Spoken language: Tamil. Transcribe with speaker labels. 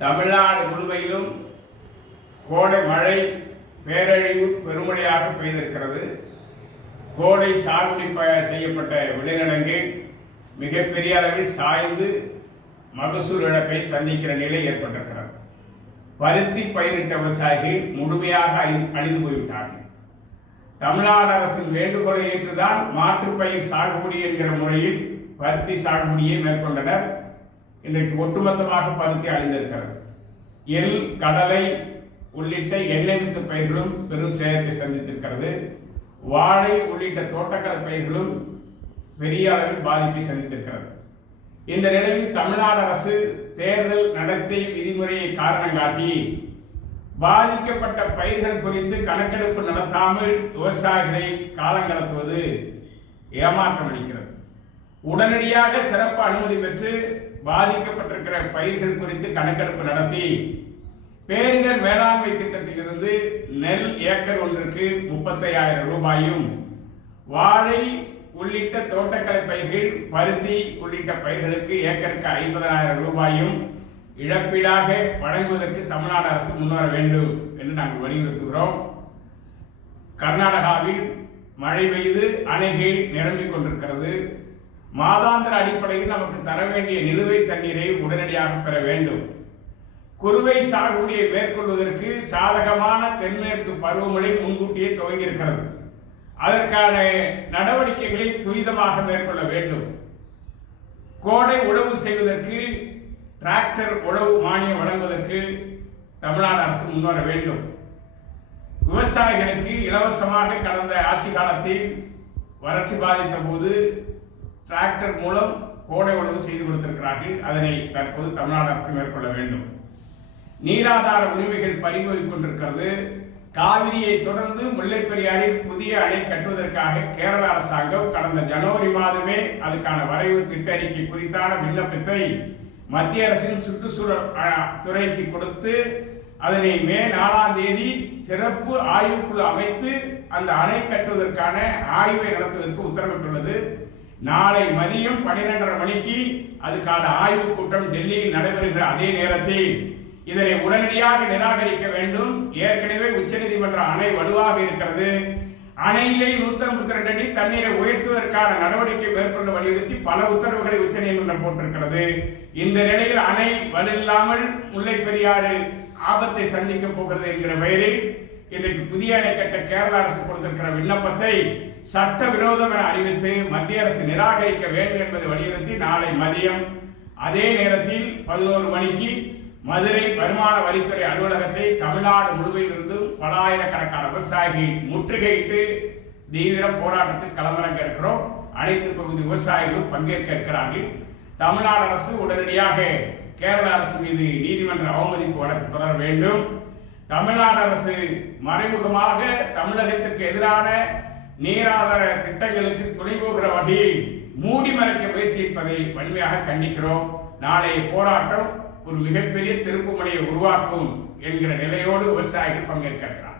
Speaker 1: தமிழ்நாடு முழுமையிலும் கோடை மழை பேரழிவு பெருமழையாக பெய்திருக்கிறது. கோடை சாகுபடி செய்யப்பட்ட விளைநிலங்கள் மிகப்பெரிய அளவில் சாய்ந்து மகசூல் இழப்பை சந்திக்கிற நிலை ஏற்பட்டிருக்கிறது. பருத்தி பயிரிட்ட விவசாயிகள் முழுமையாக அழிந்து போய்விட்டார்கள். தமிழ்நாடு அரசின் வேண்டுகோளை ஏற்றுதான் மாற்றுப்பயிர் சாகுபடி என்கிற முறையில் பருத்தி சாகுபடியை மேற்கொண்டனர் இன்றைக்கு ஒட்டுமொத்தமாக பருத்தி அழிந்திருக்கிறது எள் கடலை உள்ளிட்ட எண்ணெய் வித்து பயிர்களும் பெரும் சேதத்தை சந்தித்திருக்கிறது. வாழை உள்ளிட்ட தோட்டக்கலை பயிர்களும் பெரிய அளவில் பாதிப்பை சந்தித்திருக்கிறது. இந்த நிலையில் தமிழ்நாடு அரசு தேர்தல் நடத்தை விதிமுறையை காரணம் காட்டி பாதிக்கப்பட்ட பயிர்கள் குறித்து கணக்கெடுப்பு நடத்தாமல் விவசாயிகளை காலங்கடத்துவது ஏமாற்றம் அளிக்கிறது உடனடியாக சிறப்பு அனுமதி பெற்று பாதிக்கப்பட்டிருக்கிற பயிர்கள் குறித்து கணக்கெடுப்பு நடத்தி பேரிடர் மேலாண்மை திட்டத்திலிருந்து நெல் ஏக்கர் ஒன்றுக்கு முப்பத்தையாயிரம் ரூபாயும் வாழை உள்ளிட்ட தோட்டக்கலை பயிர்கள் பருத்தி உள்ளிட்ட பயிர்களுக்கு ஏக்கருக்கு ஐம்பதனாயிரம் ரூபாயும் இழப்பீடாக வழங்குவதற்கு தமிழ்நாடு அரசு முன்வர வேண்டும் என்று நாங்கள் வலியுறுத்துகிறோம். கர்நாடகாவில் மழை பெய்து அணைகள் நிரம்பிக் கொண்டிருக்கிறது. மாதாந்திர அடிப்படையில் நமக்கு தர வேண்டிய நிலுவைத் தண்ணீரை உடனடியாக பெற வேண்டும். குறுவை சாகுபடியை மேற்கொள்வதற்கு சாதகமான தென்மேற்கு பருவமழை முன்கூட்டியே துவங்கியிருக்கிறது. அதற்கான நடவடிக்கைகளை துரிதமாக மேற்கொள்ள வேண்டும். கோடை உழவு செய்வதற்கு டிராக்டர் உழவு மானியம் வழங்குவதற்கு தமிழ்நாடு அரசு முன்வர வேண்டும். விவசாயிகளுக்கு இலவசமாக கடந்த ஆட்சி காலத்தில் வறட்சி பாதித்த போது டிராக்டர் மூலம் கோடை உழவு செய்து கொடுத்திருக்கிறார்கள். அதனை தற்போது தமிழ்நாடு அரசு மேற்கொள்ள வேண்டும். நீராதார உரிமைகள் பறிபோய் கொண்டிருக்கிறது. காவிரியை தொடர்ந்து முல்லை பெரியாறில் புதிய அணை கட்டுவதற்காக கேரள அரசாங்கம் கடந்த ஜனவரி மாதமே அதுக்கான வரைவு திட்ட அறிக்கை குறித்தான விண்ணப்பத்தை மத்திய அரசின் சுற்றுச்சூழல் துறைக்கு கொடுத்து அதனை மே நாலாம் தேதி சிறப்பு ஆய்வுக்குழு அமைத்து அந்த அணை கட்டுவதற்கான ஆய்வை நடத்துவதற்கு உத்தரவிட்டுள்ளது. நாளை மதியம் பனிரெண்டரை மணிக்கு அதுக்கான ஆய்வுக் கூட்டம் டெல்லியில் நடைபெறுகிற அதே நேரத்தில் இதனை உடனடியாக நிராகரிக்க வேண்டும். ஏற்கனவே உச்சநீதிமன்ற அணை வலுவாக இருக்கிறது. அணையிலே நூத்தி ஐம்பத்தி ரெண்டு அடி தண்ணீரை உயர்த்துவதற்கான நடவடிக்கை மேற்கொள்ள வலியுறுத்தி பல உத்தரவுகளை உச்சநீதிமன்றம் போட்டிருக்கிறது. இந்த நிலையில் அணை வலுவில்லாமல் முல்லை பெரியாறு ஆபத்தை சந்திக்க போகிறது என்கிற பெயரில் இன்றைக்கு புதிய அணை கட்ட கேரள அரசு கொடுத்திருக்கிற விண்ணப்பத்தை சட்ட விரோதம் என அறிவித்து மத்திய அரசு நிராகரிக்க வேண்டும் என்பதை வலியுறுத்தி நாளை மதியம் அதே நேரத்தில் பதினோரு மணிக்கு மதுரை வருமான வரித்துறை அலுவலகத்தை தமிழ்நாடு முழுமையிலிருந்தும் பலாயிரக்கணக்கான விவசாயிகள் முற்றுகையிட்டு தீவிர போராட்டத்தில் களமிறங்க இருக்கிறோம். அனைத்து பகுதி விவசாயிகளும் பங்கேற்க இருக்கிறார்கள். தமிழ்நாடு அரசு உடனடியாக கேரள அரசு மீது நீதிமன்ற அவமதிப்பு வழக்கு தொடர வேண்டும். தமிழ்நாடு அரசு மறைமுகமாக தமிழகத்திற்கு எதிரான நீராதார திட்டங்களுக்கு துணை போகிற வகையில் மூடி மறைக்க முயற்சிப்பதை வன்மையாக கண்டிக்கிறோம். நாளைய போராட்டம் ஒரு மிகப்பெரிய திருப்புமுனையை உருவாக்கும் என்கிற நிலையோடு விவசாயிகள் பங்கேற்கிறார்